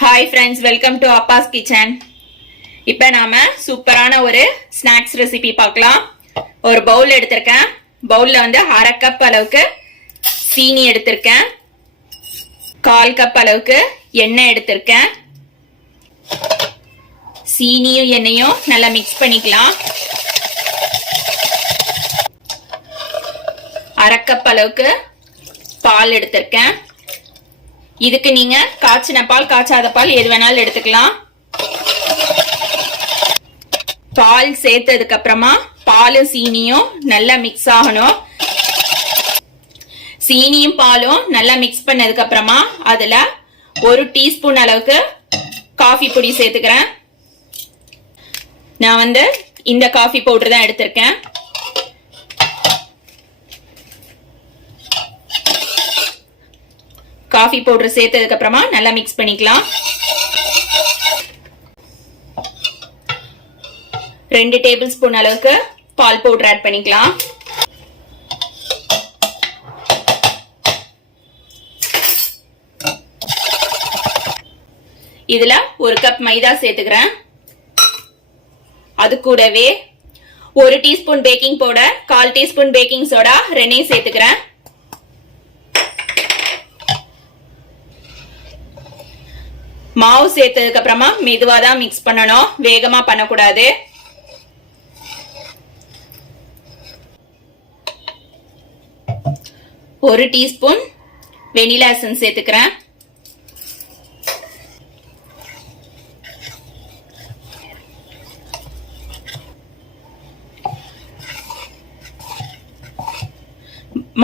Hi friends, welcome to Abbas kitchen. இப்போ நாம சூப்பரான ஒரு ஸ்நாக்ஸ் ரெசிபி பார்க்கலாம். ஒரு பவுல் எடுத்திருக்கேன். பவுல்ல வந்து 1/2 கப் அளவுக்கு சீனி எடுத்திருக்கேன். 1/4 கப் அளவுக்கு எண்ணெய் எடுத்திருக்கேன். சீனியும் எண்ணெயும் நல்லா மிக்ஸ் பண்ணிக்கலாம். 1/2 கப் அளவுக்கு பால் எடுத்திருக்கேன். இதுக்கு நீங்க காய்ச்சின பால் காய்ச்சாத பால் எது வேணாலும் எடுத்துக்கலாம். பால் சேர்த்ததுக்கு அப்புறமா பாலும் சீனியும் நல்லா மிக்ஸ் ஆகணும். சீனியும் பாலும் நல்லா மிக்ஸ் பண்ணதுக்கு அப்புறமா அதுல 1 டீஸ்பூன் அளவுக்கு காஃபி பொடி சேர்த்துக்கிறேன். நான் வந்து இந்த காஃபி பவுடர் தான் எடுத்திருக்கேன். காஃபி பவுடர் சேர்த்ததுக்கு அப்புறமா நல்லா மிக்ஸ் பண்ணிக்கலாம். 2 டேபிள் ஸ்பூன் அளவுக்கு பால் பவுடர் ஆட் பண்ணிக்கலாம். இதுல 1 கப் மைதா சேர்த்துக்கிறேன். அது கூடவே 1 teaspoon baking powder, 1/4 teaspoon baking soda ரெண்டையும் சேர்த்துக்கிறேன். மாவு சேர்த்ததுக்கு அப்புறமா மெதுவா தான் மிக்ஸ் பண்ணணும், வேகமா பண்ணக்கூடாது. ஒரு டீஸ்பூன் வெனிலா எசன்ஸ் சேர்த்துக்கிறேன்.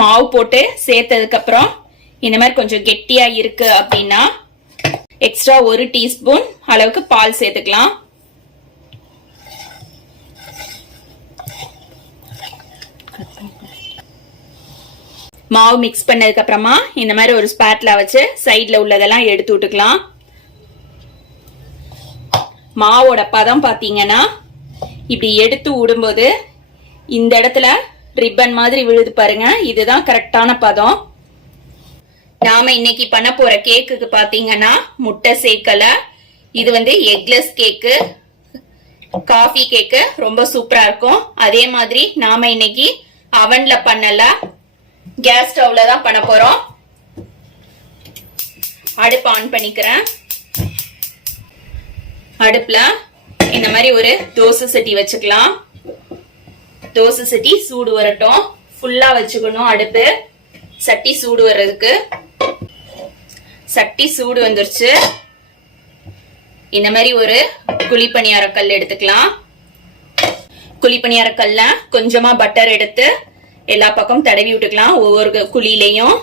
மாவு போட்டு சேர்த்ததுக்கு அப்புறம் இந்த மாதிரி கொஞ்சம் கெட்டியா இருக்கு அப்படின்னா எக்ஸ்ட்ரா 1 டீஸ்பூன் அளவுக்கு பால் சேர்த்துக்கலாம். மாவு மிக்ஸ் பண்ணதுக்கு அப்புறமா இந்த மாதிரி ஒரு ஸ்பேட்ல வச்சு சைட்ல உள்ளதெல்லாம் எடுத்து விட்டுக்கலாம். மாவோட பதம் பாத்தீங்கன்னா இப்படி எடுத்து விடும்போது இந்த இடத்துல ரிப்பன் மாதிரி விழுது பாருங்க, இதுதான் கரெக்டான பதம். நாம இன்னைக்கு பண்ண போற கேக்குக்கு பாத்தீங்கன்னா முட்டை சேர்க்கல. இது வந்து எக்லெஸ் கேக்கு, காஃபி கேக்கு, ரொம்ப சூப்பரா இருக்கும். அதே மாதிரி நாம இன்னைக்கு அவன்ல பண்ணல, கேஸ் ஸ்டவ்ல தான் பண்ண போறோம். அடுப்பு ஆன் பண்ணிக்கிறேன். அடுப்புல இந்த மாதிரி ஒரு தோசை சட்டி வச்சுக்கலாம். தோசை சட்டி சூடு வரட்டும். ஃபுல்லா வச்சுக்கணும் அடுப்பு, சட்டி சூடு வர்றதுக்கு. சட்டி சூடு வந்துருச்சு. இந்த மாதிரி ஒரு குழிப்பணியார கல் எடுத்துக்கலாம். குழிப்பணியார கல்ல கொஞ்சமா பட்டர் எடுத்து எல்லா பக்கம் தடவி விட்டுக்கலாம், ஒவ்வொரு குழியிலையும்.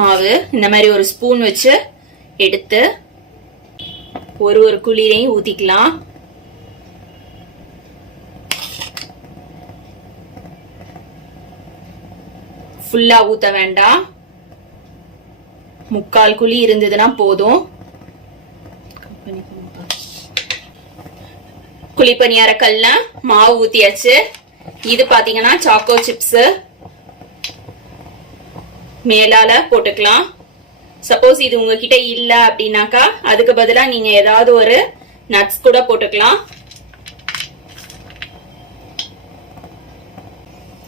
மாவு இந்த மாதிரி ஒரு ஸ்பூன் வச்சு எடுத்து ஒரு குழியிலையும் ஊத்திக்கலாம். ஃபுல்லா ஊத்த வேண்டாம், 3/4 குழி இருந்ததுன்னா போதும். குழிப்பணியார கல்ல மாவு ஊத்தியாச்சு. இது பாத்தீங்கன்னா சாக்கோ சிப்ஸ் மேலால போட்டுக்கலாம். சப்போஸ் இது உங்ககிட்ட இல்ல அப்படின்னாக்கா அதுக்கு பதிலா நீங்க ஏதாவது ஒரு நட்ஸ் கூட போட்டுக்கலாம்.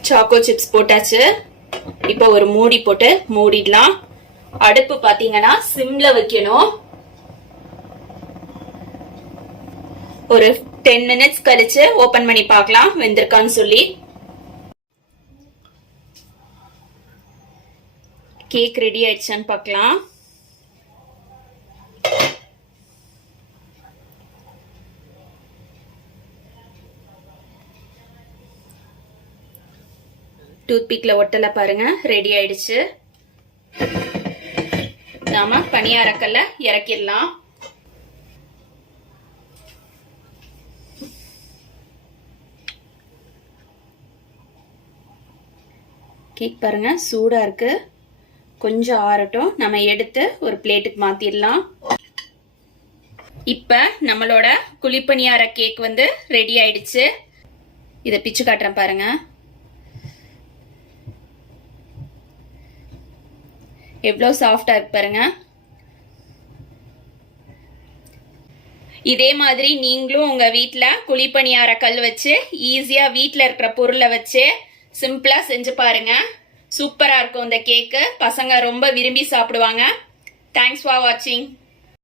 சாக்கோ சிப்ஸ் போட்டாச்சு. இப்ப ஒரு மூடி போட்டு மூடிடலாம். அடுப்பு பாத்தீங்கன்னா சிம்ல வைக்கணும். ஒரு 10 மினிட்ஸ் கழிச்சு ஓபன் பண்ணி பார்க்கலாம் வெந்திருக்கான்னு சொல்லி. கேக் ரெடி ஆயிடுச்சான்னு பார்க்கலாம். டூத்பிக்ல ஒட்டல பாருங்க, ரெடி ஆயிடுச்சு. நாம பணியாரக்கல்ல இறக்கிடலாம். கேக் பாருங்க சூடா இருக்கு, கொஞ்சம் ஆறட்டும். நம்ம எடுத்து ஒரு பிளேட்டுக்கு மாத்திடலாம். இப்ப நம்மளோட குழிப்பணியார கேக் வந்து ரெடி ஆயிடுச்சு. இதை பிச்சு காட்டுறேன் பாருங்க. எவ்வளோ சாஃப்டா இருக்கு பாருங்க. இதே மாதிரி நீங்களும் உங்க வீட்ல குழிப்பணியார கல் வச்சு ஈஸியா வீட்ல இருக்கிற பொருளை வச்சு சிம்பிளா செஞ்சு பாருங்க. சூப்பரா இருக்கும் இந்த கேக்கு. பசங்க ரொம்ப விரும்பி சாப்பிடுவாங்க. தேங்க்ஸ் ஃபார் வாட்சிங்.